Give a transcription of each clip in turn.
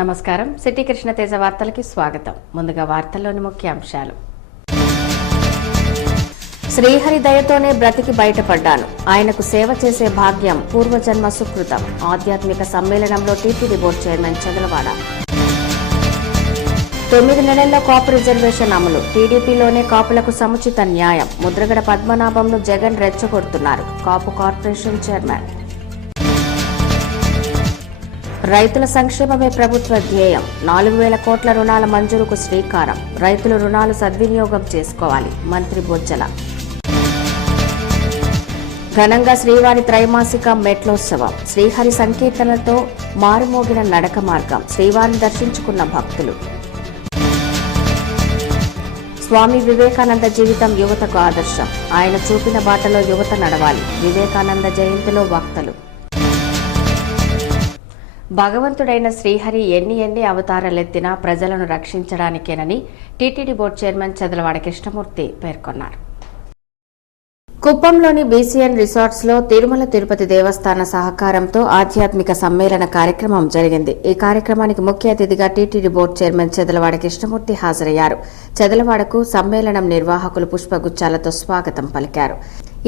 నమస్కారం. సిటీ కృష్ణ తేజ వార్తలకి స్వాగతం. ముందుగా వార్తల్లోని ముఖ్యాంశాలు. శ్రీహరి దయతోనే బ్రతికి బయటపడ్డాను. ఆయనకు సేవ చేసే భాగ్యం పూర్వజన్మ సుకృతం. ఆధ్యాత్మిక సమ్మేళనంలో టీటీడీ బోర్డు చైర్మన్ చదలవాడ. 9 నెలల్లో కాపు రిజర్వేషన్ అమలు. టీడీపీలోనే కాపులకు సముచిత న్యాయం. ముద్రగడ పద్మనాభంను జగన్ రెచ్చగొడుతున్నారు. కాపు కార్పొరేషన్ చైర్మన్. రైతుల సంక్షేమమే ప్రభుత్వ ధ్యేయం. 4,000 కోట్ల రుణాల మంజూరుకు శ్రీకారం. రైతులు రుణాలు సద్వినియోగం చేసుకోవాలి. మంత్రి బొజ్జల. ఘనంగా శ్రీవారి త్రైమాసిక మెట్లోత్సవం. శ్రీహరి సంకీర్తనలతో మారుమోగిన నడక మార్గం. శ్రీవారిని దర్శించుకున్న భక్తులు. స్వామి వివేకానంద జీవితం యువతకు ఆదర్శం. ఆయన చూపిన బాటలో యువత నడవాలి. వివేకానంద జయంతిలో వక్తలు. భగవంతుడైన శ్రీహరి ఎన్ని అవతారాలెత్తినా ప్రజలను రక్షించడానికేనని TTD board chairman Chadalavada Krishnamurthy పేర్కొన్నారు. కుప్పంలోని బీసీఎన్ రిసార్ట్స్ లో తిరుమల తిరుపతి దేవస్థాన సహకారంతో ఆధ్యాత్మిక సమ్మేళన కార్యక్రమం జరిగింది. ఈ కార్యక్రమానికి ముఖ్య అతిథిగా TTD board chairman Chadalavada Krishnamurthy హాజరయ్యారు. చదలవాడకు సమ్మేళనం నిర్వాహకులు పుష్పగుచ్చాలతో స్వాగతం పలికారు.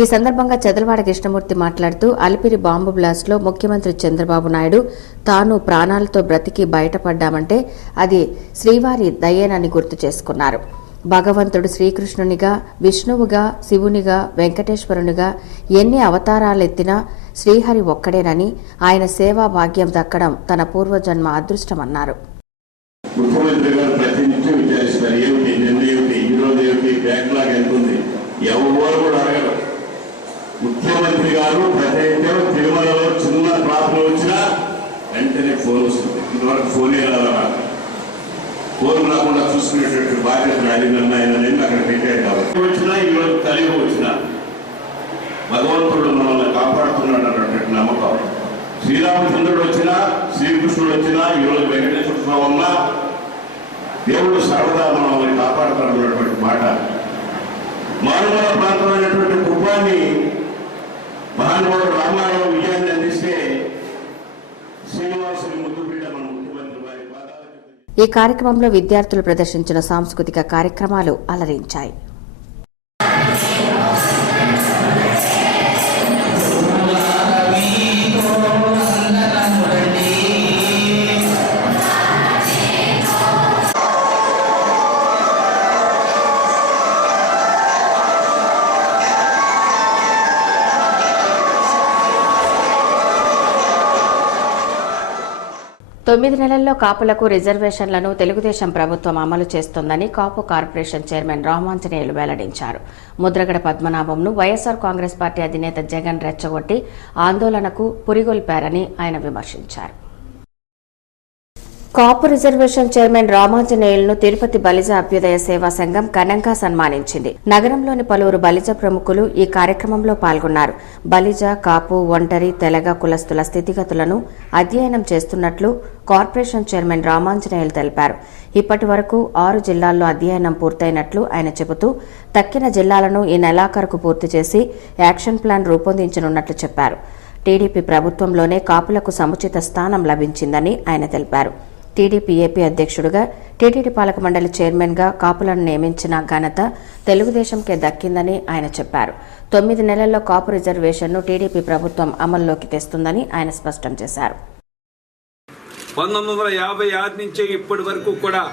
ఈ సందర్భంగా చదలవాడ కృష్ణమూర్తి మాట్లాడుతూ అలిపిరి బాంబు బ్లాస్ట్ లో ముఖ్యమంత్రి చంద్రబాబు నాయుడు తాను ప్రాణాలతో బ్రతికి బయటపడ్డామంటే అది శ్రీవారి దయేనని గుర్తు చేసుకున్నారు. భగవంతుడు శ్రీకృష్ణునిగా, విష్ణువుగా, శివునిగా, వెంకటేశ్వరునిగా ఎన్ని అవతారాలెత్తినా శ్రీహరి ఒక్కడేనని, ఆయన సేవా భాగ్యం దక్కడం తన పూర్వజన్మ అదృష్టమన్నారు. ముఖ్యమంత్రి గారు ప్రతినిత్యం తిరుమలలో చిన్న ప్రాబ్లం వచ్చినా వెంటనే ఫోన్ వస్తుంది. ఇదివరకు ఫోనే రాదా? ఫోన్ రాకుండా చూసుకునేటువంటి బాధ్యత అడిగిన ఆయన అక్కడ పెట్టాడు. కాబట్టి వచ్చినా ఈరోజు కలిగి వచ్చినా భగవంతుడు మనల్ని కాపాడుతున్నాడు అన్నటువంటి నమ్మకం. శ్రీరామచంద్రుడు వచ్చినా, శ్రీకృష్ణుడు వచ్చినా, ఈరోజు వెంకటేశ్వర స్వామి ఉన్నా దేవుడు సర్వదా మనల్ని కాపాడుతాడన్నటువంటి మాట. మారుమూల ప్రాంతమైనటువంటి కుప్పాన్ని మహానుభావుడు రామారావు విజయాన్ని అందిస్తే శ్రీనివాసుని ముద్దుబిడ్డ మన ముఖ్యమంత్రి వారి పాదాలకు. ఈ కార్యక్రమంలో విద్యార్థులు ప్రదర్శించిన సాంస్కృతిక కార్యక్రమాలు అలరించాయి. తొమ్మిది నెలల్లో కాపులకు రిజర్వేషన్లను తెలుగుదేశం ప్రభుత్వం అమలు చేస్తోందని కాపు కార్పొరేషన్ చైర్మన్ రామాంజనేయులు వెల్లడించారు. ముద్రగడ పద్మనాభంను వైఎస్ఆర్ కాంగ్రెస్ పార్టీ అధినేత జగన్ రెచ్చగొట్టి ఆందోళనకు పురిగొల్పారని ఆయన విమర్శించారు. కాపు రిజర్వేషన్ చైర్మన్ రామాంజనేయులను తిరుపతి బలిజ అభ్యుదయ సేవా సంఘం ఘనంగా సన్మానించింది. నగరంలోని పలువురు బలిజ ప్రముఖులు ఈ కార్యక్రమంలో పాల్గొన్నారు. బలిజ, కాపు, ఒంటరి, తెలగ కులస్తుల స్థితిగతులను అధ్యయనం చేస్తున్నట్లు కార్పొరేషన్ చైర్మన్ రామాంజనేయులు తెలిపారు. ఇప్పటి వరకు 6 జిల్లాల్లో అధ్యయనం పూర్తయినట్లు ఆయన చెబుతూ తక్కిన జిల్లాలను ఈ నెలాఖరుకు పూర్తి చేసి యాక్షన్ ప్లాన్ రూపొందించనున్నట్లు చెప్పారు. టీడీపీ ప్రభుత్వంలోనే కాపులకు సముచిత స్థానం లభించిందని ఆయన తెలిపారు. టీడీపీ ఏపీ అధ్యక్షుడిగా, టీటీడీ పాలక మండలి చైర్మన్గా కాపులను నియమించిన ఘనత తెలుగుదేశంకే దక్కిందని ఆయన చెప్పారు. 9 నెలల్లో కాపు రిజర్వేషన్ను టీడీపీ ప్రభుత్వం అమల్లోకి తెస్తుందని ఆయన స్పష్టం చేశారు. 1956 నుంచి ఇప్పటి వరకు కూడా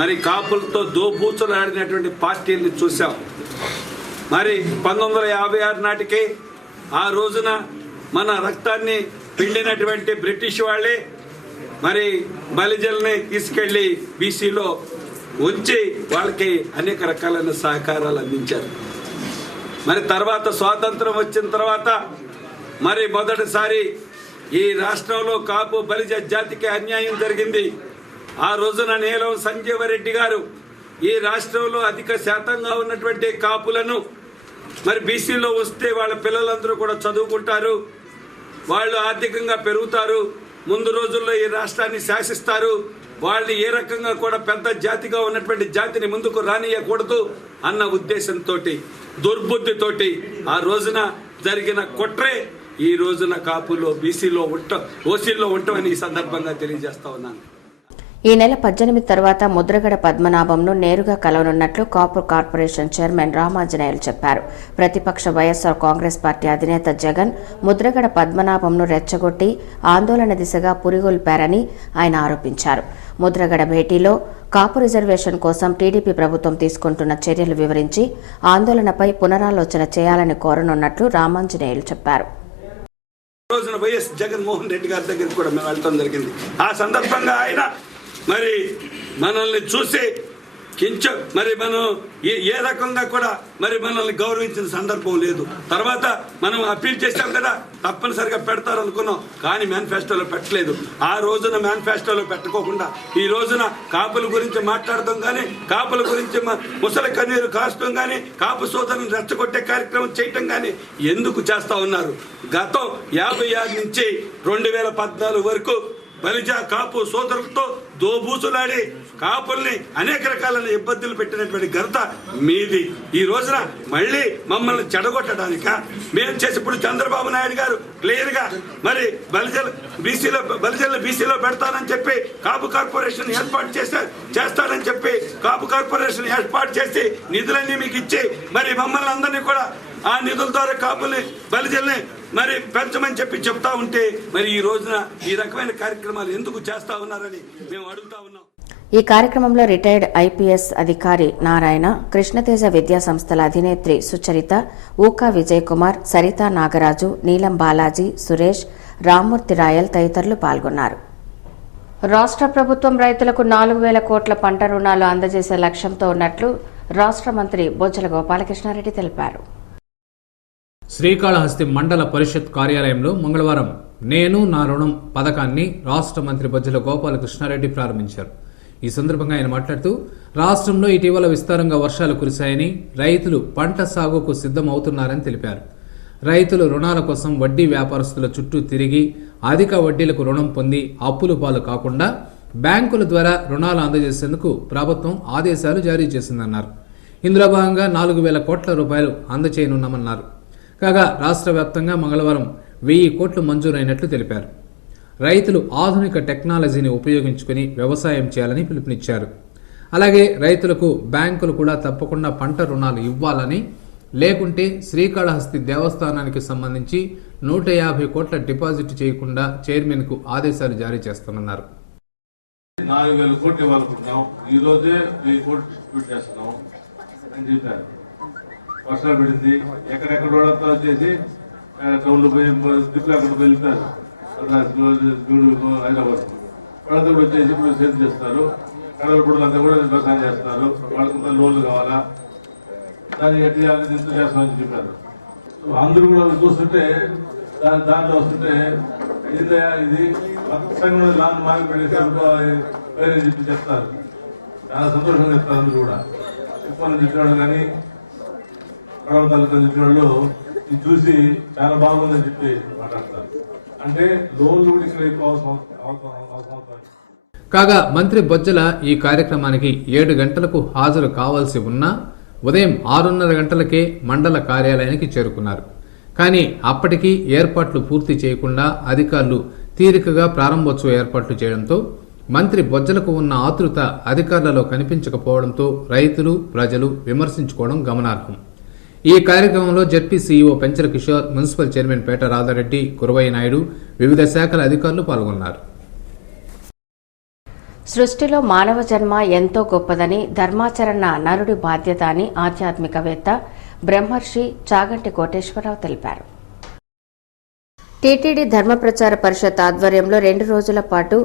మరి కాపులతో దోబూచులాడినటువంటి పార్టీలను చూసాం. మరి 1956 నాటికి ఆ రోజున మన రక్తాన్ని పిండినటువంటి బ్రిటిష్ వాళ్ళే మరి బలిజల్ని తీసుకెళ్లి బీసీలో ఉంచి వాళ్ళకి అనేక రకాలైన సహకారాలు అందించారు. మరి తర్వాత స్వాతంత్రం వచ్చిన తర్వాత మరి మొదటిసారి ఈ రాష్ట్రంలో కాపు బలిజ జాతికి అన్యాయం జరిగింది. ఆ రోజున నీలం సంజీవరెడ్డి గారు ఈ రాష్ట్రంలో అధిక శాతంగా ఉన్నటువంటి కాపులను మరి బీసీలో వస్తే వాళ్ళ పిల్లలందరూ కూడా చదువుకుంటారు, వాళ్ళు ఆర్థికంగా పెరుగుతారు, ముందు రోజుల్లో ఈ రాష్ట్రాన్ని శాసిస్తారు, వాళ్ళు ఏ రకంగా కూడా పెద్ద జాతిగా ఉన్నటువంటి జాతిని ముందుకు రానియకూడదు అన్న ఉద్దేశంతో, దుర్బుద్ధితోటి ఆ రోజున జరిగిన కుట్రే ఈ రోజున కాపులో బీసీలో ఓసీల్లో ఉంటామని ఈ సందర్భంగా తెలియజేస్తా ఉన్నాను. ఈ నెల 18 తర్వాత ముద్రగడ పద్మనాభంను నేరుగా కలవనున్నట్లు కాపు కార్పొరేషన్ చైర్మన్ రామాంజనేయులు చెప్పారు. ప్రతిపక్ష వైఎస్సార్ కాంగ్రెస్ పార్టీ అధినేత జగన్ ముద్రగడ పద్మనాభంను రెచ్చగొట్టి ఆందోళన దిశగా పురిగొల్పారని ఆయన ఆరోపించారు. ముద్రగడ భేటీలో కాపు రిజర్వేషన్ కోసం టీడీపీ ప్రభుత్వం తీసుకుంటున్న చర్యలు వివరించి ఆందోళనపై పునరాలోచన చేయాలని కోరనున్నట్లు రామాంజనేయులు చెప్పారు. రోజున వైఎస్ జగన్మోహన్ రెడ్డి గారి దగ్గరికి కూడా మేము వెళ్ళడం జరిగింది. ఆ సందర్భంగా ఆయన మరి మనల్ని చూసి మరి మనం ఏ రకంగా కూడా మరి మనల్ని గౌరవించిన సందర్భం లేదు. తర్వాత మనం అప్పీల్ చేశాం కదా, తప్పనిసరిగా పెడతారనుకున్నాం, కానీ మేనిఫెస్టోలో పెట్టలేదు. ఆ రోజున మేనిఫెస్టోలో పెట్టుకోకుండా ఈ రోజున కాపుల గురించి మాట్లాడటం కానీ, కాపుల గురించి ముసలి కన్నీరు కాచడం కానీ, కాపు సోదరులను రెచ్చగొట్టే కార్యక్రమం చేయటం కానీ ఎందుకు చేస్తా ఉన్నారు? గతం 56 నుంచి 2014 వరకు బలిజ కాపు సోదరులతో దోబూసులాడి కాపుల్ని అనేక రకాలైన ఇబ్బందులు పెట్టినటువంటి ఘనత మీది. ఈ రోజున మళ్ళీ మమ్మల్ని చెడగొట్టడానిక మేము చేసి ఇప్పుడు చంద్రబాబు నాయుడు గారు క్లియర్ గా మరి బలిజల బీసీలో పెడతానని చెప్పి కాపు కార్పొరేషన్ ఏర్పాటు చేస్తానని చెప్పి కాపు కార్పొరేషన్ ఏర్పాటు చేసి నిధులన్నీ మీకు ఇచ్చి మరి మమ్మల్ని అందరినీ కూడా ఆ నిధుల ద్వారా కాపుల్ని బలిజల్ని మరి పెంచమని చెప్తా ఉంటే మరి ఈ రోజున ఈ రకమైన కార్యక్రమాలు ఎందుకు చేస్తా ఉన్నారని మేము అడుగుతా ఉన్నాం. ఈ కార్యక్రమంలో రిటైర్డ్ ఐపీఎస్ అధికారి నారాయణ, కృష్ణతేజ విద్యా సంస్థల అధినేత్రి సుచరిత, ఊకా విజయ్ కుమార్, సరితా నాగరాజు, నీలం బాలాజీ, సురేష్, రామ్మూర్తి రాయల్ తదితరులు పాల్గొన్నారు. రాష్ట్ర ప్రభుత్వం రైతులకు 4,000 కోట్ల పంట రుణాలు అందజేసే లక్ష్యంతో ఉన్నట్లు రాష్ట్ర మంత్రి బొజ్జల గోపాలకృష్ణారెడ్డి తెలిపారు. శ్రీకాళహస్తి మండల పరిషత్ కార్యాలయంలో మంగళవారం నేను నా రుణం పథకాన్ని రాష్ట్ర మంత్రి బొజ్జల గోపాలకృష్ణారెడ్డి ప్రారంభించారు. ఈ సందర్భంగా ఆయన మాట్లాడుతూ రాష్ట్రంలో ఇటీవల విస్తారంగా వర్షాలు కురిశాయని, రైతులు పంట సాగుకు సిద్ధమవుతున్నారని తెలిపారు. రైతులు రుణాల కోసం వడ్డీ వ్యాపారస్తుల చుట్టూ తిరిగి అధిక వడ్డీలకు రుణం పొంది అప్పులు పాలు కాకుండా బ్యాంకుల ద్వారా రుణాలు అందజేసేందుకు ప్రభుత్వం ఆదేశాలు జారీ చేసిందన్నారు. ఇందులో భాగంగా 4,000 కోట్ల రూపాయలు అందజేయనున్నామన్నారు. కాగా రాష్ట్ర వ్యాప్తంగా మంగళవారం 1,000 కోట్లు మంజూరైనట్లు తెలిపారు. రైతులు ఆధునిక టెక్నాలజీని ఉపయోగించుకుని వ్యవసాయం చేయాలని పిలుపునిచ్చారు. అలాగే రైతులకు బ్యాంకులు కూడా తప్పకుండా పంట రుణాలు ఇవ్వాలని, లేకుంటే శ్రీకాళహస్తి దేవస్థానానికి సంబంధించి 150 కోట్ల డిపాజిట్ చేయకుండా చైర్మన్కు ఆదేశాలు జారీ చేస్తామన్నారు. 4,000 కోట్లు ఇవ్వాలనుకుంటున్నాం, ఈ రోజే 1,000 కోట్లు డిస్ట్రిబ్యూట్ చేస్తున్నాం అని చెప్పారు. వర్షాలు పడింది, ఎక్కడెక్కడ రోడ్డంతా వచ్చేసి టౌన్లో పోయి దిక్కులు అక్కడ వెళ్తారు, హైదరాబాద్ వాళ్ళంతా కూడా వచ్చేసి ఇప్పుడు సేల్ చేస్తారు. కడల పుడులంతా కూడా వ్యవసాయం చేస్తున్నారు. వాళ్ళకి లోన్లు కావాలా, దాన్ని ఎట్లా ఇంత చేస్తామని చెప్పారు. అందరూ కూడా చూస్తుంటే దాంట్లో వస్తుంటే ఏంటయ్యా ఇది మొత్తంగా లాన్ మార్క్ పెట్టేసి చెప్పి చెప్తారు. చాలా సంతోషంగా చెప్తారు. అందరూ కూడా చెప్పాలని చెప్పిన వాళ్ళు కానీ కడవ తాలూకా చెప్పిన వాళ్ళు ఇది చూసి చాలా బాగుందని చెప్పి మాట్లాడతారు. అంటే లోన్లు కూడా ఇక్కడ ఎక్కువ అవసరం. కాగా మంత్రి బొజ్జల ఈ కార్యక్రమానికి 7 గంటలకు హాజరు కావాల్సి ఉన్నా ఉదయం 6:30 గంటలకే మండల కార్యాలయానికి చేరుకున్నారు. కానీ అప్పటికీ ఏర్పాట్లు పూర్తి చేయకుండా అధికారులు తీరికగా ప్రారంభోత్సవ ఏర్పాట్లు చేయడంతో మంత్రి బొజ్జలకు ఉన్న ఆతృత అధికారులలో కనిపించకపోవడంతో రైతులు, ప్రజలు విమర్శించుకోవడం గమనార్హం. ఈ కార్యక్రమంలో ZP CEO Penchala Kishore, municipal chairman Peta Radhareddy, Kuravayya Naidu, వివిధ శాఖల అధికారులు పాల్గొన్నారు. సృష్టిలో మానవ జన్మ ఎంతో గొప్పదని, ధర్మాచరణ నరుడి బాధ్యత అని ఆధ్యాత్మికవేత్త బ్రహ్మర్షి చాగంటి కోటేశ్వరరావు తెలిపారు. టీటీడీ ధర్మ ప్రచార పరిషత్ ఆధ్వర్యంలో 2 రోజుల పాటు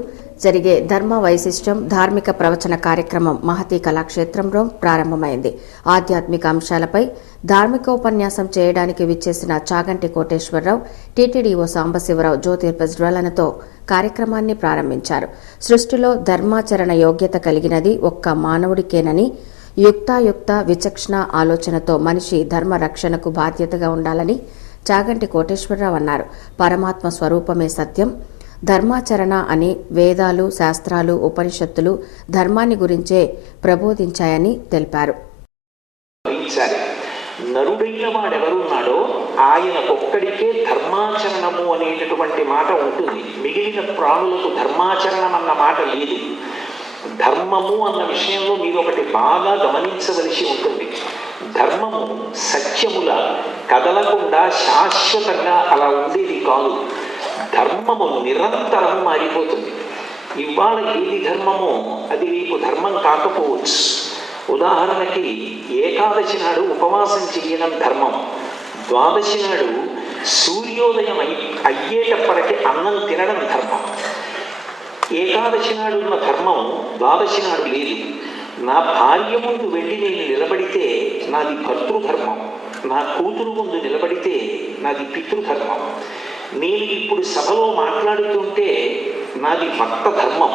జరిగే ధర్మ వైశిష్ట్యం ధార్మిక ప్రవచన కార్యక్రమం మహతీ కళాక్షేత్రంలో ప్రారంభమైంది. ఆధ్యాత్మిక అంశాలపై ధార్మికోపన్యాసం చేయడానికి విచ్చేసిన చాగంటి కోటేశ్వరరావు, టీటీడీఓ సాంబశివరావు జ్యోతిర్ప్రజ్వలనతో కార్యక్రమాన్ని ప్రారంభించారు. సృష్టిలో ధర్మాచరణ యోగ్యత కలిగినది ఒక్క మానవుడికేనని, యుక్తాయుక్త విచక్షణ ఆలోచనతో మనిషి ధర్మ రక్షణకు బాధ్యతగా ఉండాలని చాగంటి కోటేశ్వరరావు అన్నారు. పరమాత్మ స్వరూపమే సత్యం, ధర్మాచరణ అని వేదాలు, శాస్త్రాలు, ఉపనిషత్తులు ధర్మాన్ని గురించే ప్రబోధించాయని తెలిపారు. నరుడైన వాడెవరున్నాడో ఆయనకొక్కడికే ధర్మాచరణము అనేటటువంటి మాట ఉంటుంది. మిగిలిన ప్రాణులకు ధర్మాచరణం అన్న మాట లేదు. ధర్మము అన్న విషయంలో మీరు ఒకటి బాగా గమనించవలసి ఉంటుంది. ధర్మము సత్యముల కదలకుండా శాశ్వతంగా అలా ఉండేది కాదు. ధర్మము నిరంతరం మారిపోతుంది. ఇవాళ ఏది ధర్మమో అది రేపు ధర్మం కాకపోవచ్చు. ఉదాహరణకి ఏకాదశి నాడు ఉపవాసం చేయడం ధర్మం, ద్వాదశి నాడు సూర్యోదయం అయ్యేటప్పటికి అన్నం తినడం ధర్మం. ఏకాదశి నాడు ఉన్న ధర్మం ద్వాదశి నాడు లేదు. నా భార్య ముందు వెళ్ళి నేను నిలబడితే నాది భర్తృధర్మం, నా కూతురు ముందు నిలబడితే నాది పితృధర్మం. నేను ఇప్పుడు సభలో మాట్లాడుతుంటే నాది భక్త ధర్మం.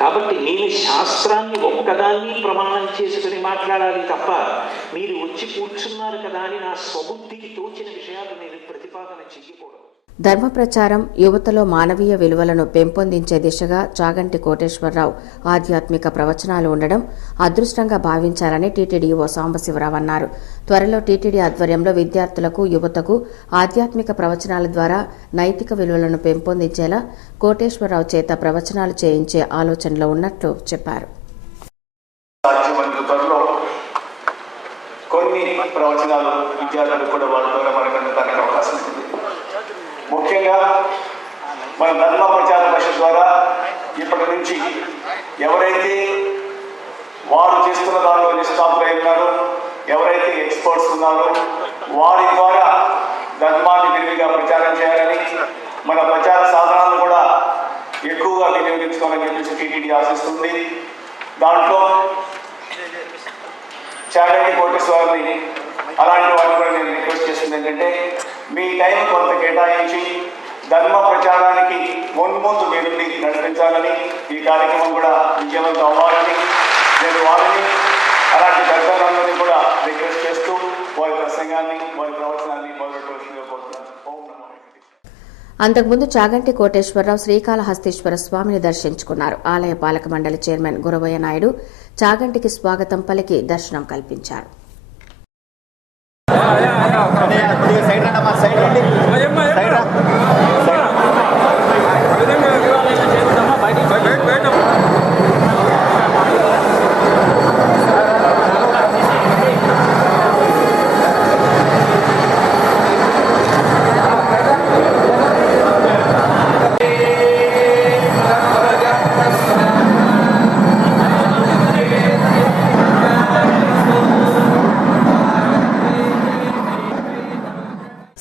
కాబట్టి నేను శాస్త్రాన్ని ఒక్కదాన్ని ప్రమాణం చేసుకుని మాట్లాడాలి తప్ప మీరు వచ్చి కూర్చున్నారు కదా అని నా స్వబుద్ధికి తోచిన విషయాలు నేను ప్రతిపాదన చెయ్యకూడదు. ధర్మ ప్రచారం యువతలో మానవీయ విలువలను పెంపొందించే దిశగా చాగంటి కోటేశ్వరరావు ఆధ్యాత్మిక ప్రవచనాలు ఉండడం అదృష్టంగా భావించాలని టీటీడీఓ సాంబశివరావు అన్నారు. త్వరలో టీటీడీ ఆధ్వర్యంలో విద్యార్థులకు, యువతకు ఆధ్యాత్మిక ప్రవచనాల ద్వారా నైతిక విలువలను పెంపొందించేలా కోటేశ్వరరావు చేత ప్రవచనాలు చేయించే ఆలోచనలో ఉన్నట్లు చెప్పారు. కొన్ని ప్రవచనాలు విద్యార్థులు కూడా వాళ్ళ ద్వారా మనకు అందడానికి అవకాశం ఉంది. ముఖ్యంగా మన ధర్మ ప్రచార పరిషత్ ద్వారా ఇప్పటి నుంచి ఎవరైతే వారు చేస్తున్న దానిలో నిష్ణాతులై ఉన్నారో, ఎవరైతే ఎక్స్పర్ట్స్ ఉన్నారో వారి ద్వారా ధర్మాన్ని విరివిగా ప్రచారం చేయాలని, మన ప్రచార సాధనాలను కూడా ఎక్కువగా వినియోగించుకోవాలని చెప్పేసి టీటీడీ ఆశిస్తుంది. దాంట్లో చాగంటి కోటేశ్వరరావుని అలాంటి వాటిని కూడా నేను రిక్వెస్ట్ చేస్తుంది ఏంటంటే, మీ టైం కొంత కేటాయించి ధర్మ ప్రచారానికి ముందు మీరు నడిపించాలని, ఈ కార్యక్రమం కూడా విజయవంతం అవ్వాలని నేను వారిని అలాంటి పెద్దలందరినీ కూడా రిక్వెస్ట్ చేస్తూ వారి ప్రసంగాన్ని, వారి ప్రవచనాన్ని మొదలుపెట్టవలసిందిగా కోరుతున్నాను. అంతకుముందు చాగంటి కోటేశ్వరరావు శ్రీకాళహస్తీశ్వర స్వామిని దర్శించుకున్నారు. ఆలయ పాలక మండలి చైర్మన్ గురవయ్య నాయుడు చాగంటికి స్వాగతం పలికి దర్శనం కల్పించారు.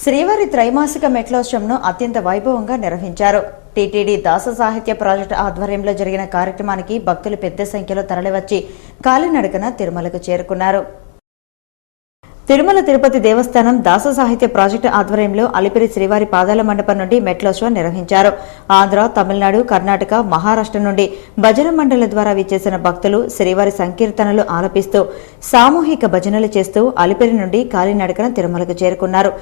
శ్రీవారి త్రైమాసిక మెట్లోత్సవంను అత్యంత వైభవంగా నిర్వహించారు. టీటీడీ దాస సాహిత్య ప్రాజెక్టు ఆధ్వర్యంలో జరిగిన కార్యక్రమానికి భక్తులు పెద్ద సంఖ్యలో తరలివచ్చి కాలినడకన తిరుమలకు చేరుకున్నారు. తిరుమల తిరుపతి దేవస్థానం దాస సాహిత్య ప్రాజెక్టు ఆధ్వర్యంలో అలిపిరి శ్రీవారి పాదాల మండపం నుండి మెట్లోత్సవం నిర్వహించారు. ఆంధ్ర, తమిళనాడు, కర్ణాటక, మహారాష్ట్ర నుండి భజన మండళ్ల ద్వారా విచ్చేసిన భక్తులు శ్రీవారి సంకీర్తనలు ఆలపిస్తూ సామూహిక భజనలు చేస్తూ అలిపిరి నుండి కాలినడకన తిరుమలకు చేరుకున్నారు.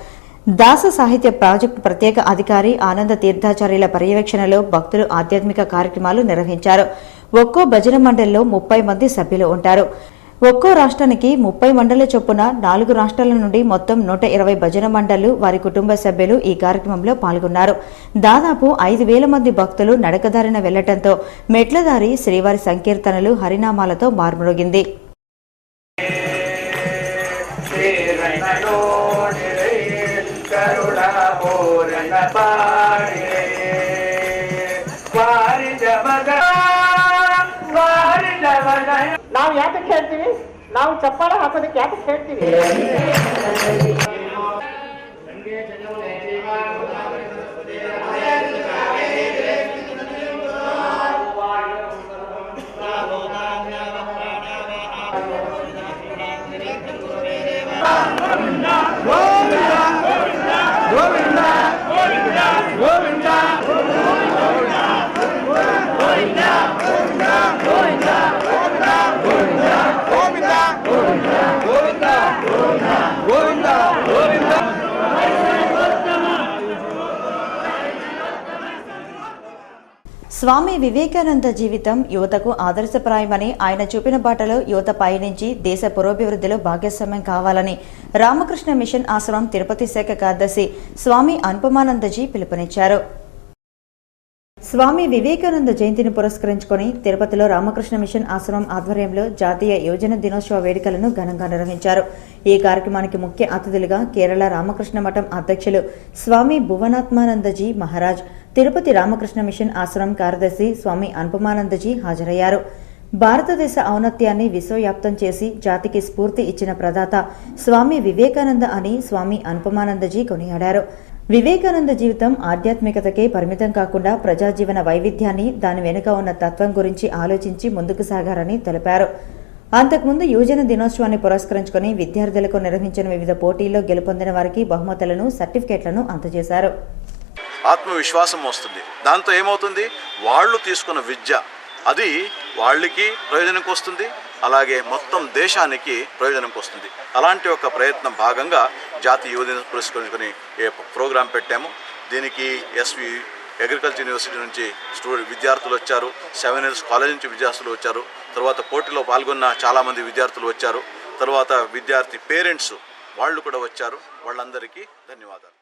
దాస సాహిత్య ప్రాజెక్టు ప్రత్యేక అధికారి ఆనంద తీర్థాచార్యుల పర్యవేక్షణలో భక్తులు ఆధ్యాత్మిక కార్యక్రమాలు నిర్వహించారు. ఒక్కో భజన మండలిలో 30 మంది సభ్యులు ఉంటారు. ఒక్కో రాష్ట్రానికి 30 మండళ్ల చొప్పున 4 రాష్ట్రాల నుండి మొత్తం 120 భజన మండళ్లు, వారి కుటుంబ సభ్యులు ఈ కార్యక్రమంలో పాల్గొన్నారు. దాదాపు 5,000 మంది భక్తులు నడకదారిన వెళ్లటంతో మెట్లదారి శ్రీవారి సంకీర్తనలు, హరినామాలతో మార్మోగింది. ನಾವು ಯಾತಕ್ಕೆ ಹೇಳ್ತೀವಿ? ನಾವು ಚಪ್ಪಾಳೆ ಹಾಕೋದಕ್ಕೆ ಯಾತಕ್ಕೆ ಹೇಳ್ತೀವಿ? స్వామి వివేకానంద జీవితం యువతకు ఆదర్శప్రాయమని, ఆయన చూపిన బాటలో యువత పయనించి దేశ పురోభివృద్ధిలో భాగస్వామ్యం కావాలని రామకృష్ణ మిషన్ ఆశ్రమం తిరుపతి శాఖ కార్యదర్శి స్వామి అనుపమానందజీ పిలుపునిచ్చారు. స్వామి వివేకానంద జయంతిని పురస్కరించుకొని తిరుపతిలో రామకృష్ణ మిషన్ ఆశ్రమం ఆధ్వర్యంలో జాతీయ యువజన దినోత్సవ వేడుకలను ఘనంగా నిర్వహించారు. ఈ కార్యక్రమానికి ముఖ్య అతిథులుగా కేరళ రామకృష్ణ మఠం అధ్యక్షులు స్వామి భువనాత్మానందజీ మహారాజ్, తిరుపతి రామకృష్ణ మిషన్ ఆశ్రమం కార్యదర్శి స్వామి అనుపమానందజీ హాజరయ్యారు. భారతదేశ ఔన్నత్యాన్ని విశ్వవ్యాప్తం చేసి జాతికి స్ఫూర్తి ఇచ్చిన ప్రదాత స్వామి వివేకానంద అని స్వామి అనుపమానందజీ కొనియాడారు. వివేకానంద జీవితం ఆధ్యాత్మికతకే పరిమితం కాకుండా ప్రజాజీవన వైవిధ్యాన్ని, దాని వెనుక ఉన్న తత్వం గురించి ఆలోచించి ముందుకు సాగారని తెలిపారు. అంతకుముందు యువజన దినోత్సవాన్ని పురస్కరించుకుని విద్యార్థులకు నిర్వహించిన వివిధ పోటీల్లో గెలుపొందిన వారికి బహుమతులను, సర్టిఫికేట్లను అందజేశారు. ఆత్మవిశ్వాసం వస్తుంది. దాంతో ఏమవుతుంది, వాళ్ళు తీసుకున్న విద్య అది వాళ్ళకి ప్రయోజనంకి వస్తుంది, అలాగే మొత్తం దేశానికి ప్రయోజనంకి వస్తుంది. అలాంటి ఒక ప్రయత్నం భాగంగా జాతీయ యువదిన పురస్కరించుకొని ప్రోగ్రాం పెట్టాము. దీనికి ఎస్వి అగ్రికల్చర్ యూనివర్సిటీ నుంచి విద్యార్థులు వచ్చారు, 7 ఇయర్స్ కాలేజ్ నుంచి విద్యార్థులు వచ్చారు, తర్వాత పోటీలో పాల్గొన్న చాలామంది విద్యార్థులు వచ్చారు, తర్వాత విద్యార్థి పేరెంట్స్ వాళ్ళు కూడా వచ్చారు. వాళ్ళందరికీ ధన్యవాదాలు.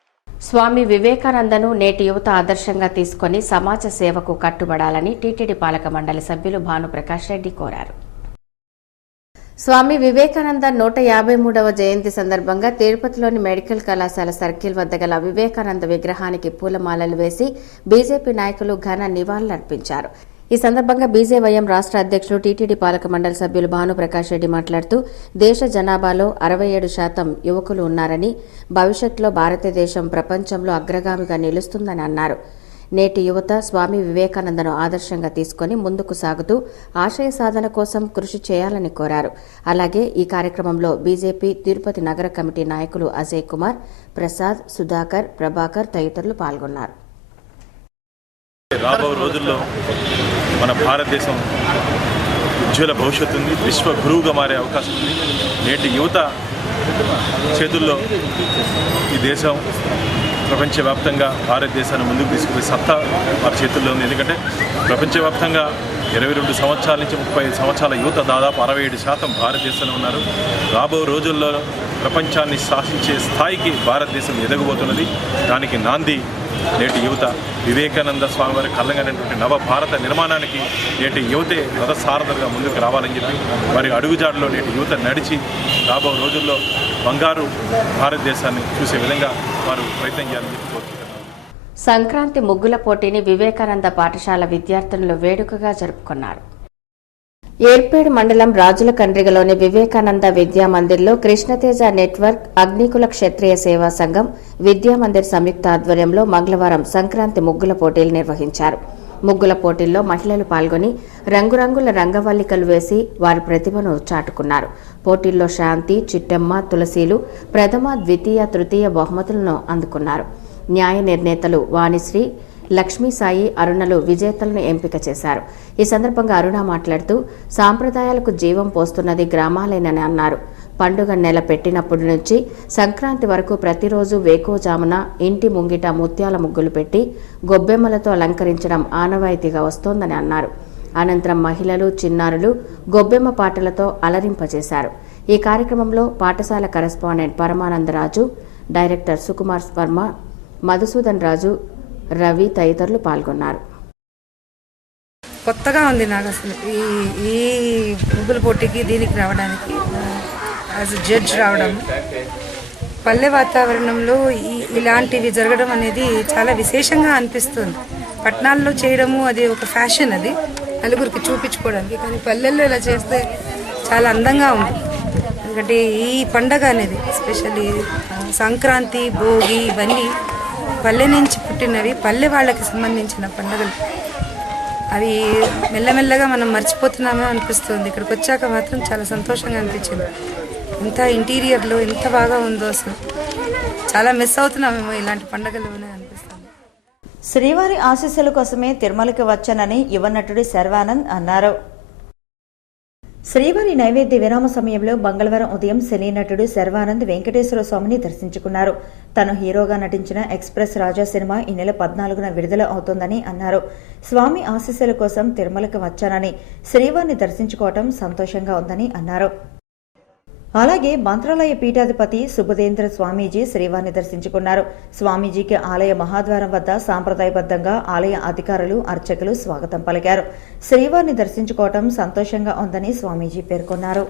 స్వామి వివేకానందను నేటి యువత ఆదర్శంగా తీసుకొని సమాజ సేవకు కట్టుబడాలని టీటీడీ పాలక మండలి సభ్యులు భానుప్రకాష్ రెడ్డి కోరారు. స్వామి వివేకానంద 153వ జయంతి సందర్భంగా తిరుపతిలోని మెడికల్ కళాశాల సర్కిల్ వద్ద గల వివేకానంద విగ్రహానికి పూలమాలలు వేసి బీజేపీ నాయకులు ఘన నివాళులర్పించారు. ఈ సందర్భంగా బీజేవైఎం రాష్ట్ర అధ్యక్షులు టీటీడీ పాలక మండలి సభ్యులు భానుప్రకాష్ రెడ్డి మాట్లాడుతూ దేశ జనాభాలో 67% యువకులు ఉన్నారని, భవిష్యత్తులో భారతదేశం ప్రపంచంలో అగ్రగామిగా నిలుస్తుందని అన్నారు. నేటి యువత స్వామి వివేకానందను ఆదర్శంగా తీసుకుని ముందుకు సాగుతూ ఆశయ సాధన కోసం కృషి చేయాలని కోరారు. అలాగే ఈ కార్యక్రమంలో బీజేపీ తిరుపతి నగర కమిటీ నాయకులు అజయ్ కుమార్, ప్రసాద్, సుధాకర్, ప్రభాకర్ తదితరులు పాల్గొన్నారు. రాబో రోజుల్లో మన భారతదేశం ఉజ్వల భవిష్యత్తు ఉంది, విశ్వ గురువుగా మారే అవకాశం ఉంది. నేటి యువత చేతుల్లో ఈ దేశం ప్రపంచవ్యాప్తంగా భారతదేశాన్ని ముందుకు తీసుకునే సత్తా వారి చేతుల్లో ఉంది. ఎందుకంటే ప్రపంచవ్యాప్తంగా 22 సంవత్సరాల నుంచి 35 సంవత్సరాల యువత దాదాపు 67% భారతదేశంలో ఉన్నారు. రాబో రోజుల్లో ప్రపంచాన్ని శాసించే స్థాయికి భారతదేశం ఎదగబోతున్నది. దానికి నాంది నేటి యువత. వివేకానంద స్వామి వారి కళ్ళగనటువంటి నవ భారత నిర్మాణానికి నేటి యువతే రథసారథులుగా ముందుకు రావాలని చెప్పి వారి అడుగుజాడలో నేటి యువత నడిచి రాబో రోజుల్లో బంగారు భారతదేశాన్ని చూసే విధంగా వారు ప్రయత్నం చేయాలని చెప్పి కోరుకుంటున్నారు. సంక్రాంతి ముగ్గుల పోటీని వివేకానంద పాఠశాల విద్యార్థులు వేడుకగా జరుపుకున్నారు. ఏర్పేడు మండలం రాజుల కండ్రిగలోని వివేకానంద విద్యామందిర్లో కృష్ణతేజ నెట్వర్క్, అగ్నికుల క్షత్రియ సేవా సంఘం, విద్యామందిర్ సంయుక్త ఆధ్వర్యంలో మంగళవారం సంక్రాంతి ముగ్గుల పోటీలు నిర్వహించారు. ముగ్గుల పోటీల్లో మహిళలు పాల్గొని రంగురంగుల రంగవల్లికలు వేసి వారి ప్రతిభను చాటుకున్నారు. పోటీల్లో శాంతి, చిట్టమ్మ, తులసీలు ప్రథమ, ద్వితీయ, తృతీయ బహుమతులను అందుకున్నారు. న్యాయ నిర్ణేతలు వాణిశ్రీ, లక్ష్మీ సాయి, అరుణలు విజేతలను ఎంపిక చేశారు. ఈ సందర్భంగా అరుణ మాట్లాడుతూ సాంప్రదాయాలకు జీవం పోస్తున్నది గ్రామాలేనని అన్నారు. పండుగ నెల పెట్టినప్పటి నుంచి సంక్రాంతి వరకు ప్రతిరోజు వేకోజామున ఇంటి ముంగిట ముత్యాల ముగ్గులు పెట్టి గొబ్బెమ్మలతో అలంకరించడం ఆనవాయితీగా వస్తోందని అన్నారు. అనంతరం మహిళలు, చిన్నారులు గొబ్బెమ్మ పాటలతో అలరింపజేశారు. ఈ కార్యక్రమంలో పాఠశాల కరెస్పాండెంట్ పరమానందరాజు, డైరెక్టర్ సుకుమార్ వర్మ, మధుసూదన్ రాజు, రవి తదితరులు పాల్గొన్నారు. కొత్తగా ఉంది నాకు అసలు ఈ ముగ్గుల పోటీకి దీనికి రావడానికి, యాజ్ జడ్జ్ రావడం. పల్లె వాతావరణంలో ఇలాంటివి జరగడం అనేది చాలా విశేషంగా అనిపిస్తుంది. పట్టణాల్లో చేయడము అది ఒక ఫ్యాషన్, అది నలుగురికి చూపించుకోవడానికి. కానీ పల్లెల్లో ఇలా చేస్తే చాలా అందంగా ఉంది. ఎందుకంటే ఈ పండగ అనేది ఎస్పెషల్లీ సంక్రాంతి, భోగి ఇవన్నీ పల్లె నుంచి పుట్టినవి, పల్లె వాళ్ళకి సంబంధించిన పండుగలు. అవి మెల్లమెల్లగా మనం మర్చిపోతున్నామో అనిపిస్తుంది. ఇక్కడికి వచ్చాక మాత్రం చాలా సంతోషంగా అనిపించింది. ఇంత ఇంటీరియర్లో ఎంత బాగా ఉందో, అసలు చాలా మిస్ అవుతున్నామేమో ఇలాంటి పండుగలు అనిపిస్తుంది. శ్రీవారి ఆశీస్సుల కోసమే తిరుమలకి వచ్చానని యువ నటుడు శర్వానంద్ అన్నారు. శ్రీవారి నైవేద్య విరామ సమయంలో మంగళవారం ఉదయం సినీ నటుడు శర్వానంద్ వెంకటేశ్వర స్వామిని దర్శించుకున్నారు. తను హీరోగా నటించిన ఎక్స్ప్రెస్ రాజా సినిమా ఈ నెల 14న విడుదల అవుతోందని అన్నారు. స్వామి ఆశీస్సుల కోసం తిరుమలకు వచ్చానని, శ్రీవారిని దర్శించుకోవటం సంతోషంగా ఉందని అన్నారు. అలాగే మంత్రాలయ పీఠాధిపతి సుబుధేంద్ర స్వామీజీ శ్రీవారిని దర్శించుకున్నారు. స్వామీజీకి ఆలయ మహాద్వారం వద్ద సాంప్రదాయబద్ధంగా ఆలయ అధికారులు, అర్చకులు స్వాగతం పలికారు. శ్రీవారిని దర్శించుకోవటం సంతోషంగా ఉందని స్వామీజీ పేర్కొన్నారు.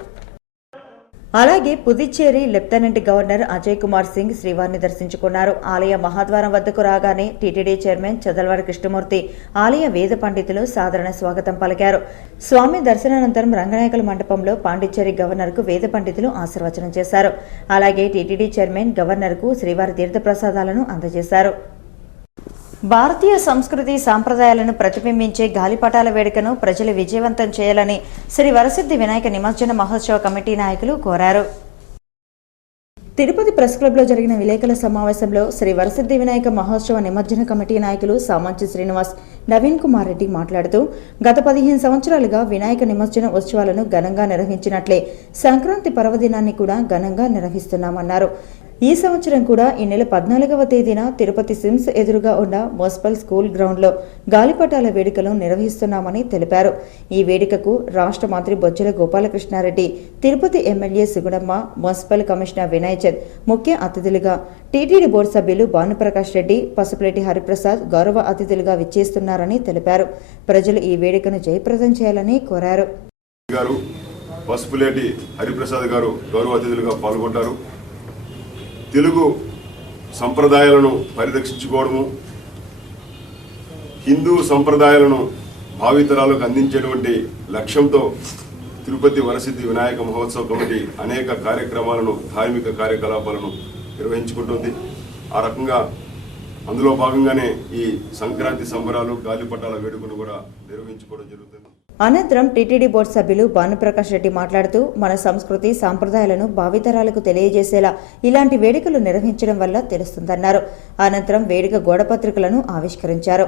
అలాగే పుదుచ్చేరి లెఫ్టినెంట్ గవర్నర్ అజయ్ కుమార్ సింగ్ శ్రీవారిని దర్శించుకున్నారు. ఆలయ మహాద్వారం వద్దకు రాగానే టీటీడీ చైర్మన్ చదల్వాడ కృష్ణమూర్తి, ఆలయ వేద పండితులు సాధారణ స్వాగతం పలికారు. స్వామి దర్శనానంతరం రంగనాయకుల మండపంలో పాండిచ్చేరి గవర్నర్కు వేద పండితులు ఆశీర్వచనం చేశారు. అలాగే టీటీడీ చైర్మన్ గవర్నర్కు శ్రీవారి తీర్థప్రసాదాలను అందజేశారు. భారతీయ సంస్కృతి సాంప్రదాయాలను ప్రతిబింబించే గాలిపటాల వేడుకను ప్రజలు విజయవంతం చేయాలని శ్రీ వరసిద్ధి వినాయక నిమజ్జన మహోత్సవ కమిటీ నాయకులు కోరారు. తిరుపతి ప్రెస్ క్లబ్లో జరిగిన విలేకరుల సమావేశంలో శ్రీ వరసిద్ధి వినాయక మహోత్సవ నిమజ్జన కమిటీ నాయకులు సామంచి శ్రీనివాస్, నవీన్ కుమార్ రెడ్డి మాట్లాడుతూ గత 15 సంవత్సరాలుగా వినాయక నిమజ్జన ఉత్సవాలను ఘనంగా నిర్వహించినట్లే సంక్రాంతి పర్వదినాన్ని కూడా ఘనంగా నిర్వహిస్తున్నామన్నారు. ఈ సంవత్సరం కూడా ఈ నెల 14వ తేదీన తిరుపతి సిమ్స్ ఎదురుగా ఉన్న మున్సిపల్ స్కూల్ గ్రౌండ్లో గాలిపటాల వేడుకలు నిర్వహిస్తున్నామని తెలిపారు. ఈ వేడుకకు రాష్ట్ర మంత్రి Bojjala Gopalakrishnareddy, Tirupati MLA Sugunamma, municipal commissioner Vinay Chand ముఖ్య అతిథులుగా, టీటీడీ బోర్డు సభ్యులు భానుప్రకాష్ రెడ్డి, పసుపులేటి హరిప్రసాద్ గౌరవ అతిథులుగా విచ్చేస్తున్నారని తెలిపారు. ప్రజలు ఈ వేడుకను జయప్రదం చేయాలని కోరారు. పసుపులేటి హరిప్రసాద్ గారు గౌరవ అతిథులుగా పాల్గొంటారు. తెలుగు సంప్రదాయాలను పరిరక్షించుకోవడము, హిందూ సంప్రదాయాలను భావితరాలకు అందించేటువంటి లక్ష్యంతో తిరుపతి వరసిద్ధి వినాయక మహోత్సవ కమిటీ అనేక కార్యక్రమాలను, ధార్మిక కార్యకలాపాలను నిర్వహించుకుంటుంది. ఆ రకంగా అందులో భాగంగానే ఈ సంక్రాంతి సంబరాలు, గాలిపటాల వేడుకను కూడా నిర్వహించుకోవడం జరుగుతుంది. అనంతరం టీటీడీ బోర్డు సభ్యులు భానుప్రకాష్ రెడ్డి మాట్లాడుతూ మన సంస్కృతి సాంప్రదాయాలను భావితరాలకు తెలియజేసేలా ఇలాంటి వేడుకలు నిర్వహించడం వల్ల తెలుస్తుందన్నారు. అనంతరం వేడుక గోడపత్రికలను ఆవిష్కరించారు.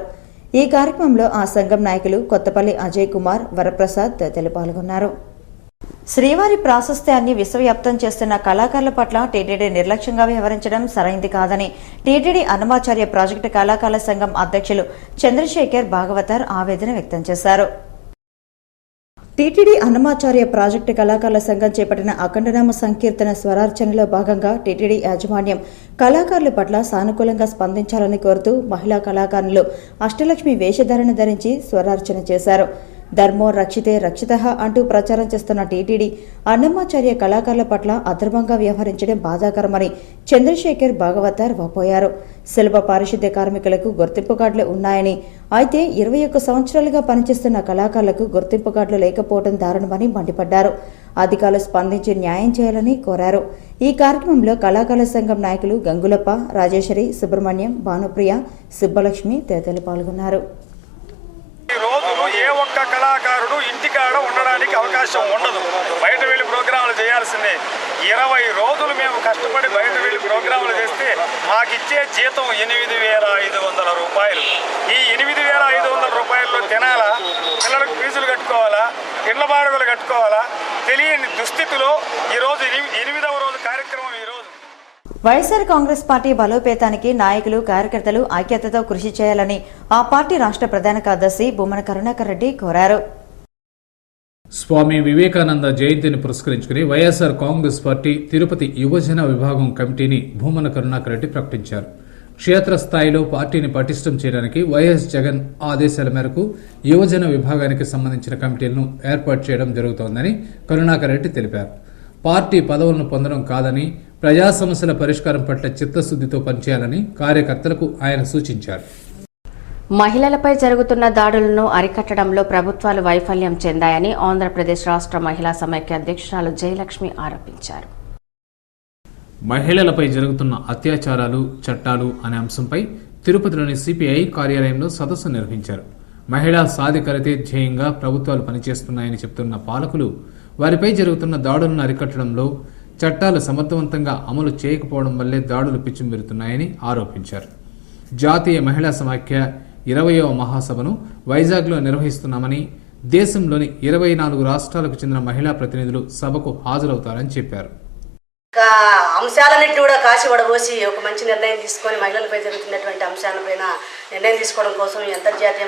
ఈ కార్యక్రమంలో ఆ సంఘం నాయకులు కొత్తపల్లి అజయ్ కుమార్, వరప్రసాద్ తదితరులు పాల్గొన్నారు. శ్రీవారి ప్రాశస్త్యాన్ని విశ్వవ్యాప్తం చేస్తున్న కళాకారుల పట్ల టీటీడీ నిర్లక్ష్యంగా వ్యవహరించడం సరైంది కాదని టీటీడీ అన్నమాచార్య ప్రాజెక్టు కళాకారుల సంఘం అధ్యక్షులు చంద్రశేఖర్ భాగవతర్ ఆవేదన వ్యక్తం చేశారు. టీటీడీ అన్నమాచార్య ప్రాజెక్టు కళాకారుల సంఘం చేపట్టిన అఖండనామ సంకీర్తన స్వరార్చనలో భాగంగా టీటీడీ యాజమాన్యం కళాకారుల పట్ల సానుకూలంగా స్పందించాలని కోరుతూ మహిళా కళాకారులు అష్టలక్ష్మి వేషధారణ ధరించి స్వరార్చన చేశారు. ధర్మో రక్షితే రక్షితః అంటూ ప్రచారం చేస్తున్న టీటీడీ అన్నమాచార్య కళాకారుల పట్ల అధర్మంగా వ్యవహరించడం బాధాకరమని చంద్రశేఖర్ భాగవతర్ వాపోయారు. శిల్ప పారిశుద్ధ్య కార్మికులకు గుర్తింపు కార్డులు ఉన్నాయని, అయితే 21 సంవత్సరాలుగా పనిచేస్తున్న కళాకారులకు గుర్తింపు కార్డులు లేకపోవడం దారుణమని మండిపడ్డారు. అధికారులు స్పందించి న్యాయం చేయాలని కోరారు. ఈ కార్యక్రమంలో కళాకారుల సంఘం నాయకులు గంగులప్ప, రాజేశ్వరి, సుబ్రహ్మణ్యం, భానుప్రియ, సుబ్బలక్ష్మి తదితరులు పాల్గొన్నారు. ఏ ఒక్క కళాకారుడు ఇంటికాడ ఉండడానికి అవకాశం ఉండదు. బయట వెళ్ళి ప్రోగ్రాములు చేయాల్సిందే. 20 రోజులు మేము కష్టపడి బయట వెళ్ళి ప్రోగ్రాములు చేస్తే మాకిచ్చే జీతం 8,500 రూపాయలు. ఈ 8,500 రూపాయల్లో తినాలా, పిల్లలకు ఫీజులు కట్టుకోవాలా, ఇళ్ల బాడుగలు కట్టుకోవాలా, తెలియని దుస్థితిలో ఈరోజు 8వ రోజు కార్యక్రమం. ఈరోజు వైఎస్ఆర్ కాంగ్రెస్ పార్టీ బలోపేతానికి నాయకులు, కార్యకర్తలు ఐక్యతతో కృషి చేయాలని ఆ పార్టీ రాష్ట్ర ప్రధాన కార్యదర్శి భూమన కరుణాకర్ రెడ్డి కోరారు. స్వామి వివేకానంద జయంతిని పురస్కరించుకుని వైఎస్ఆర్ కాంగ్రెస్ పార్టీ తిరుపతి యువజన విభాగం కమిటీని భూమన కరుణాకర్ రెడ్డి ప్రకటించారు. క్షేత్రస్థాయిలో పార్టీని పటిష్టం చేయడానికి వైఎస్ జగన్ ఆదేశాల మేరకు యువజన విభాగానికి సంబంధించిన కమిటీలను ఏర్పాటు చేయడం జరుగుతోందని కరుణాకర్ రెడ్డి తెలిపారు. పార్టీ పదవులను పొందడం కాదని, ప్రజా సమస్యల పరిష్కారం పట్ల చిత్తశుద్ధితో పనిచేయాలని కార్యకర్తలకు ఆయన సూచించారు. మహిళలపై జరుగుతున్న దాడులను అరికట్టడంలో ప్రభుత్వాలు వైఫల్యం చెందాయని ఆంధ్రప్రదేశ్ రాష్ట్ర మహిళా సమైక్య అధ్యక్షురాలు జయలక్ష్మి ఆరోపించారు. మహిళలపై జరుగుతున్న అత్యాచారాలు, చట్టాలు అనే అంశంపై తిరుపతిలోని సిపిఐ కార్యాలయంలో సదస్సు నిర్వహించారు. మహిళా సాధికారతే ధ్యేయంగా ప్రభుత్వాలు పనిచేస్తున్నాయని చెబుతున్న పాలకులు వారిపై జరుగుతున్న దాడులను అరికట్టడంలో చట్టాలు సమర్థవంతంగా అమలు చేయకపోవడం వల్లే దాడులు పిచ్చుమిరుతున్నాయని ఆరోపించారు. జాతీయ మహిళా సమాఖ్య 20వ మహాసభను వైజాగ్లో నిర్వహిస్తున్నామని, దేశంలోని 24 రాష్ట్రాలకు చెందిన మహిళా ప్రతినిధులు సభకు హాజరవుతారని చెప్పారు. అంశాలన్నింటినీ కూడా కాసి వడబోసి ఒక మంచి నిర్ణయం తీసుకొని మహిళలపై జరుగుతున్నటువంటి అంశాలపైన నిర్ణయం తీసుకోవడం కోసం ఈ అంతర్జాతీయ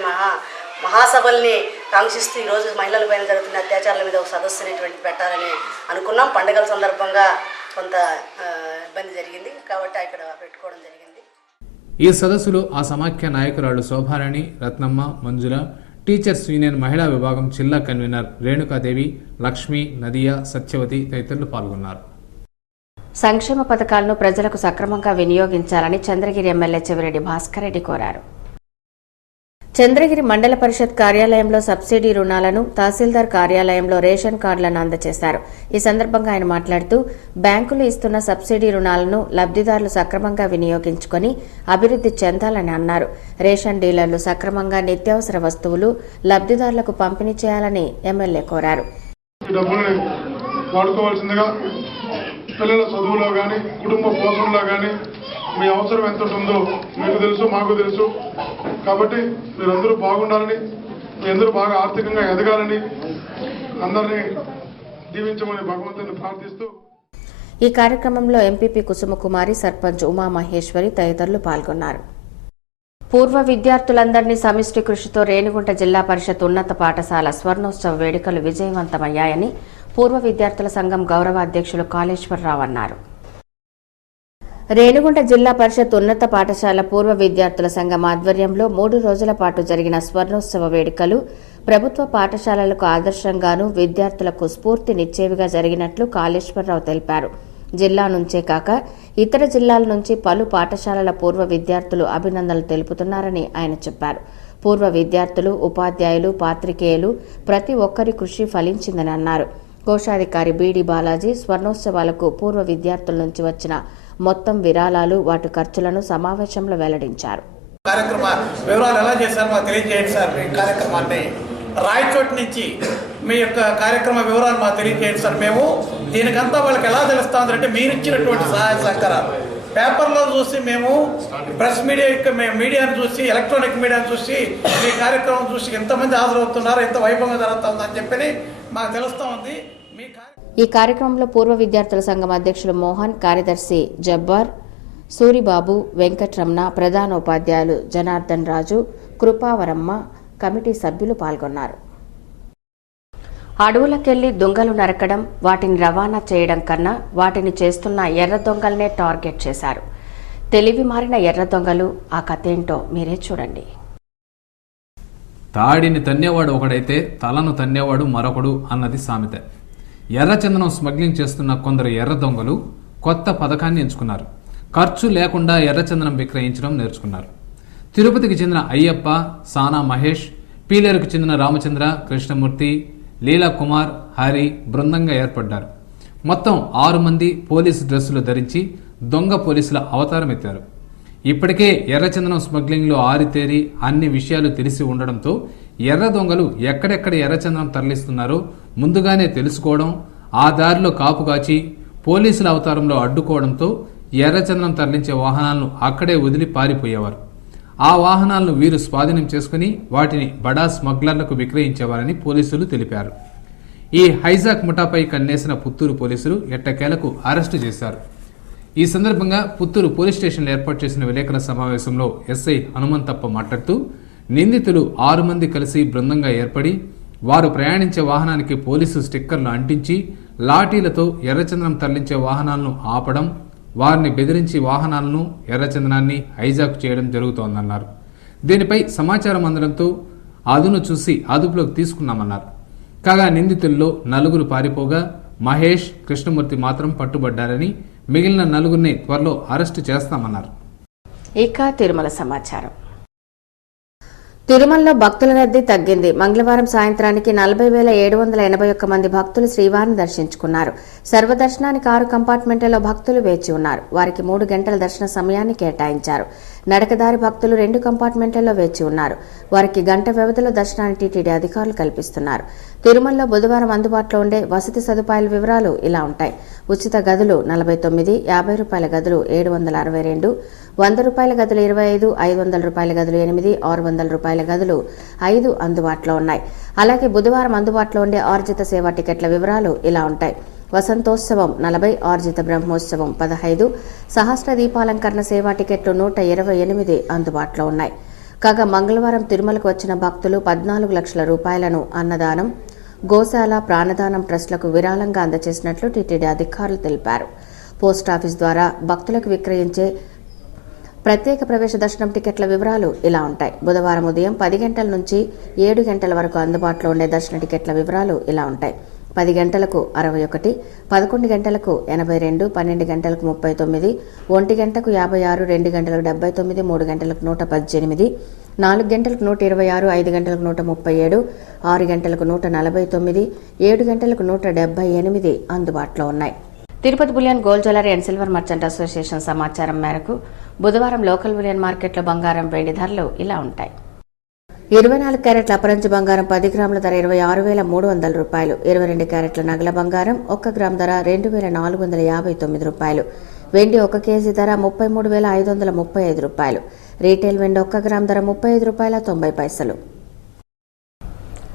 మహాసభల్ని కాంక్షిస్తూ ఈరోజు మహిళల పైన జరుగుతున్న అత్యాచారాల మీద ఒక సదస్సు అనేటువంటి పెట్టాలని అనుకున్నాం. పండుగల సందర్భంగా కొంత ఇబ్బంది జరిగింది కాబట్టి ఇక్కడ పెట్టుకోవడం జరిగింది. ఈ సదస్సులో ఆ సమాఖ్య నాయకురాలు శోభారాణి, రత్నమ్మ, మంజుల, టీచర్స్ యూనియన్ మహిళా విభాగం జిల్లా కన్వీనర్ రేణుకాదేవి, లక్ష్మి, నదియా, సత్యవతి తదితరులు పాల్గొన్నారు. సంక్షేమ పథకాలను ప్రజలకు సక్రమంగా వినియోగించాలని చంద్రగిరి ఎమ్మెల్యే చెవిరెడ్డి భాస్కర్ రెడ్డి కోరారు. చంద్రగిరి మండల పరిషత్ కార్యాలయంలో సబ్సిడీ రుణాలను, తహసీల్దార్ కార్యాలయంలో రేషన్ కార్డులను అందజేశారు. ఈ సందర్భంగా ఆయన మాట్లాడుతూ బ్యాంకులు ఇస్తున్న సబ్సిడీ రుణాలను లబ్ధిదారులు సక్రమంగా వినియోగించుకొని అభివృద్ధి చెందాలని అన్నారు. రేషన్ డీలర్లు సక్రమంగా నిత్యావసర వస్తువులు లబ్ధిదారులకు పంపిణీ చేయాలని ఎమ్మెల్యే కోరారు. పిల్లల చదువులో కానీ, కుటుంబ పోషణలో కానీ మీ అవసరం ఎంత ఉంటుందో మీకు తెలుసు, మాకు తెలుసు. కాబట్టి మీరందరూ బాగుండాలని, మీ అందరూ బాగా ఆర్థికంగా ఎదగాలని అందరినీ దీవించమని భగవంతుని ప్రార్థిస్తూ ఈ కార్యక్రమంలో ఎంపీపీ కుసుమకుమారి, సర్పంచ్ ఉమామహేశ్వరి తదితరులు పాల్గొన్నారు. పూర్వ విద్యార్థులందరినీ సమిష్టి కృషితో రేణిగుంట జిల్లా పరిషత్ ఉన్నత పాఠశాల స్వర్ణోత్సవ వేడుకలు విజయవంతమయ్యాయని పూర్వ విద్యార్థుల సంఘం గౌరవ అధ్యక్షులు కాళేశ్వరరావు అన్నారు. రేణిగుంట జిల్లా పరిషత్ ఉన్నత పాఠశాల పూర్వ విద్యార్థుల సంఘం ఆధ్వర్యంలో 3 రోజుల పాటు జరిగిన స్వర్ణోత్సవ వేడుకలు ప్రభుత్వ పాఠశాలలకు ఆదర్శంగానూ విద్యార్థులకు స్ఫూర్తినిచ్చేవిగా జరిగినట్లు కాళేశ్వరరావు తెలిపారు. జిల్లా నుంచే కాక ఇతర జిల్లాల నుంచి పలు పాఠశాలల పూర్వ విద్యార్థులు అభినందనలు తెలుపుతున్నారని ఆయన చెప్పారు. పూర్వ విద్యార్థులు, ఉపాధ్యాయులు, పాత్రికేయులు ప్రతి ఒక్కరి కృషి ఫలించిందని అన్నారు. కోశాధికారి బీడి బాలాజీ స్వర్ణోత్సవాలకు పూర్వ విద్యార్థుల నుంచి వచ్చిన మొత్తం విరాళాలు, వాటి ఖర్చులను సమావేశంలో వెల్లడించారు. కార్యక్రమ వివరాలు ఎలా చేశారో మాకు తెలియజేయండి సార్. మీ కార్యక్రమాన్ని రాయచోటి నుంచి మీ యొక్క కార్యక్రమ వివరాలు మాకు తెలియజేయండి సార్. మేము దీనికంతా వాళ్ళకి ఎలా తెలుస్తామంటే మీరు ఇచ్చినటువంటి సహాయ సహకారాలు పేపర్లో చూసి, మేము ప్రెస్ మీడియాను చూసి, ఎలక్ట్రానిక్ మీడియాను చూసి, మీ కార్యక్రమం చూసి ఎంతమంది హాజరవుతున్నారో, ఎంత వైభవంగా జరుగుతుందని చెప్పి మాకు తెలుస్తూ ఉంది. ఈ కార్యక్రమంలో పూర్వ విద్యార్థుల సంఘం అధ్యక్షులు మోహన్, కార్యదర్శి జబ్బార్, సూరిబాబు, వెంకట్రమణ, ప్రధానోపాధ్యాయులు జనార్దన్ రాజు, కృపావరమ్మ, కమిటీ సభ్యులు పాల్గొన్నారు. అడవులకెళ్లి దొంగలు నరకడం, వాటిని రవాణా చేయడం కన్నా వాటిని చేస్తున్న ఎర్ర దొంగలనే టార్గెట్ చేశారు. తెలివి మారిన ఎర్ర దొంగలు. ఆ కథేంటో మీరే చూడండి. తాడిని తన్నేవాడు ఒకడైతే తలను తన్నేవాడు మరొకడు అన్నది సామెత. ఎర్రచందనం స్మగ్లింగ్ చేస్తున్న కొందరు ఎర్ర దొంగలు కొత్త పథకాన్ని ఎంచుకున్నారు. ఖర్చు లేకుండా ఎర్రచందనం విక్రయించడం నేర్చుకున్నారు. తిరుపతికి చెందిన అయ్యప్ప, సానా మహేష్, పీలేరుకు చెందిన రామచంద్ర, కృష్ణమూర్తి, లీలా కుమార్, హరి బృందంగా ఏర్పడ్డారు. మొత్తం 6 మంది పోలీసు డ్రెస్సులు ధరించి దొంగ పోలీసుల అవతారం ఎత్తారు. ఇప్పటికే ఎర్రచందనం స్మగ్లింగ్లో ఆరితేరి అన్ని విషయాలు తెలిసి ఉండడంతో ఎర్ర దొంగలు ఎక్కడెక్కడ ఎర్రచందనం తరలిస్తున్నారో ముందుగానే తెలుసుకోవడం, ఆ దారిలో కాపుకాచి పోలీసుల అవతారంలో అడ్డుకోవడంతో ఎర్రచందనం తరలించే వాహనాలను అక్కడే వదిలి పారిపోయేవారు. ఆ వాహనాలను వీరు స్వాధీనం చేసుకుని వాటిని బడా స్మగ్లర్లకు విక్రయించేవారని పోలీసులు తెలిపారు. ఈ హైజాక్ ముఠాపై కన్నేసిన పుత్తూరు పోలీసులు ఎట్టకేలకు అరెస్టు చేశారు. ఈ సందర్భంగా పుత్తూరు పోలీస్ స్టేషన్లో ఏర్పాటు చేసిన విలేకరుల సమావేశంలో ఎస్ఐ హనుమంతప్ప మాట్లాడుతూ నిందితులు 6 మంది కలిసి బృందంగా ఏర్పడి వారు ప్రయాణించే వాహనానికి పోలీసు స్టిక్కర్లు అంటించి లాఠీలతో ఎర్రచందనం తరలించే వాహనాలను ఆపడం, వారిని బెదిరించి వాహనాలను, ఎర్రచందనాన్ని హైజాక్ చేయడం జరుగుతోందన్నారు. దీనిపై సమాచారం అందడంతో అదును చూసి అదుపులోకి తీసుకున్నామన్నారు. కాగా నిందితుల్లో 4 పారిపోగా మహేష్, కృష్ణమూర్తి మాత్రం పట్టుబడ్డారని, మిగిలిన 4 త్వరలో అరెస్టు చేస్తామన్నారు. ఇక తిరుమల సమాచారం. తిరుమలలో భక్తుల రద్దీ తగ్గింది. మంగళవారం సాయంత్రానికి 40,781 మంది భక్తులు శ్రీవారిని దర్శించుకున్నారు. సర్వదర్శనానికి 6 కంపార్ట్మెంట్లలో భక్తులు వేచి ఉన్నారు. వారికి 3 గంటల దర్శన సమయాన్ని కేటాయించారు. నడకదారి భక్తులు 2 కంపార్ట్మెంట్లలో వేచి ఉన్నారు. వారికి గంట వ్యవధిలో దర్శనాన్ని టీటీడీ అధికారులు కల్పిస్తున్నారు. తిరుమలలో బుధవారం అందుబాటులో ఉండే వసతి సదుపాయాల వివరాలు ఇలా ఉంటాయి. ఉచిత గదులు 49, ₹50 గదులు 762, ₹100 గదులు 25, ₹500 గదులు 8, ₹600 గదులు 5 అందుబాటులో ఉన్నాయి. అలాగే బుధవారం అందుబాటులో ఉండే ఆర్జిత సేవా టికెట్ల వివరాలు ఇలా ఉంటాయి. వసంతోత్సవం 40, ఆర్జిత బ్రహ్మోత్సవం 15, సహస్ర దీపాలంకరణ సేవా టికెట్లు 128 అందుబాటులో ఉన్నాయి. కాగా మంగళవారం తిరుమలకు వచ్చిన భక్తులు 14 లక్షల రూపాయలను అన్నదానం, గోశాల, ప్రాణదానం ట్రస్టులకు విరాళంగా అందజేసినట్లు టీటీడీ అధికారులు తెలిపారు. పోస్టాఫీస్ ద్వారా భక్తులకు విక్రయించే ప్రత్యేక ప్రవేశ దర్శనం టికెట్ల వివరాలు ఇలా ఉంటాయి. బుధవారం ఉదయం 10 గంటల నుంచి 7 గంటల వరకు అందుబాటులో ఉండే దర్శన టికెట్ల వివరాలు ఇలా ఉంటాయి. 10 గంటలకు 61, 11 గంటలకు 82, 12 గంటలకు 39, 1 గంటకు 56, 2 గంటలకు 79, 3 గంటలకు 118, 4 గంటలకు 126, 5 గంటలకు 137, 6 గంటలకు 149, 7 గంటలకు 178 అందుబాటులో ఉన్నాయి. Tirupati bullion gold jewellery and silver merchant association సమాచారం మేరకు బుధవారం లోకల్ బులియన్ మార్కెట్లో బంగారం, వెండి ధరలు ఇలా ఉంటాయి. 24 క్యారెట్ల అపరంజి బంగారం 10 గ్రాముల ధర 26,300 రూపాయలు. 22 క్యారెట్ల నగల బంగారం 1 గ్రామ్ ధర 2,459 రూపాయలు. వెండి 1 కేజీ ధర 33,535 రూపాయలు. రీటైల్ వెండి 1 గ్రామ్ ధర 35 రూపాయల 90 పైసలు.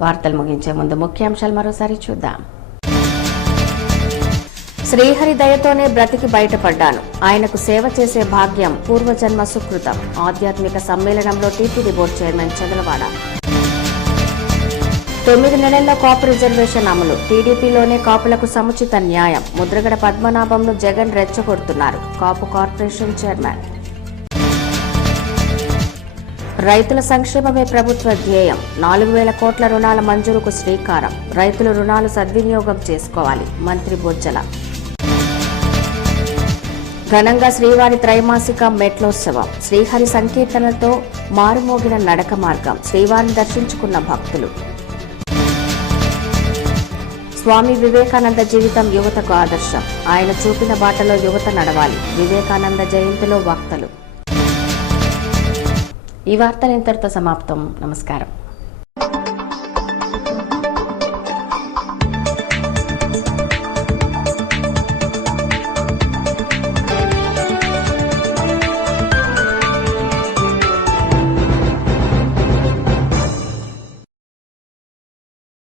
వార్తలు ముగించే ముందు ముఖ్యాంశాలు మరోసారి చూద్దాం. శ్రీహరి దయతోనే బ్రతికి బయటపడ్డాను. ఆయనకు సేవ చేసే భాగ్యం పూర్వజన్మ సుకృతం. ఆధ్యాత్మిక సమ్మేళనంలో టీటీడీ బోర్డు చైర్మన్ చంద్రవాడ. 9 నెలల్లో కాపు రిజర్వేషన్ అమలు. టీడీపీలోనే కాపులకు సముచిత న్యాయం. ముద్రగడ పద్మనాభంను జగన్ రెచ్చగొడుతున్నారు. కాపు కార్పొరేషన్ చైర్మన్. రైతుల సంక్షేమమే ప్రభుత్వ ధ్యేయం. 4,000 కోట్ల రుణాల మంజూరుకు శ్రీకారం. రైతులు రుణాలు సద్వినియోగం చేసుకోవాలి. మంత్రి బొజ్జల. ఘనంగా శ్రీవారి త్రైమాసిక మెట్లోత్సవం. శ్రీహరి సంకీర్తనలతో మారుమోగిన నడక మార్గం. శ్రీవారిని దర్శించుకున్న భక్తులు. స్వామి వివేకానంద జీవితం యువతకు ఆదర్శం. ఆయన చూపిన బాటలో యువత నడవాలి. వివేకానంద జయంతిలో వక్తలు. ఈ వార్తలు ఇంతటితో సమాప్తం. నమస్కారం.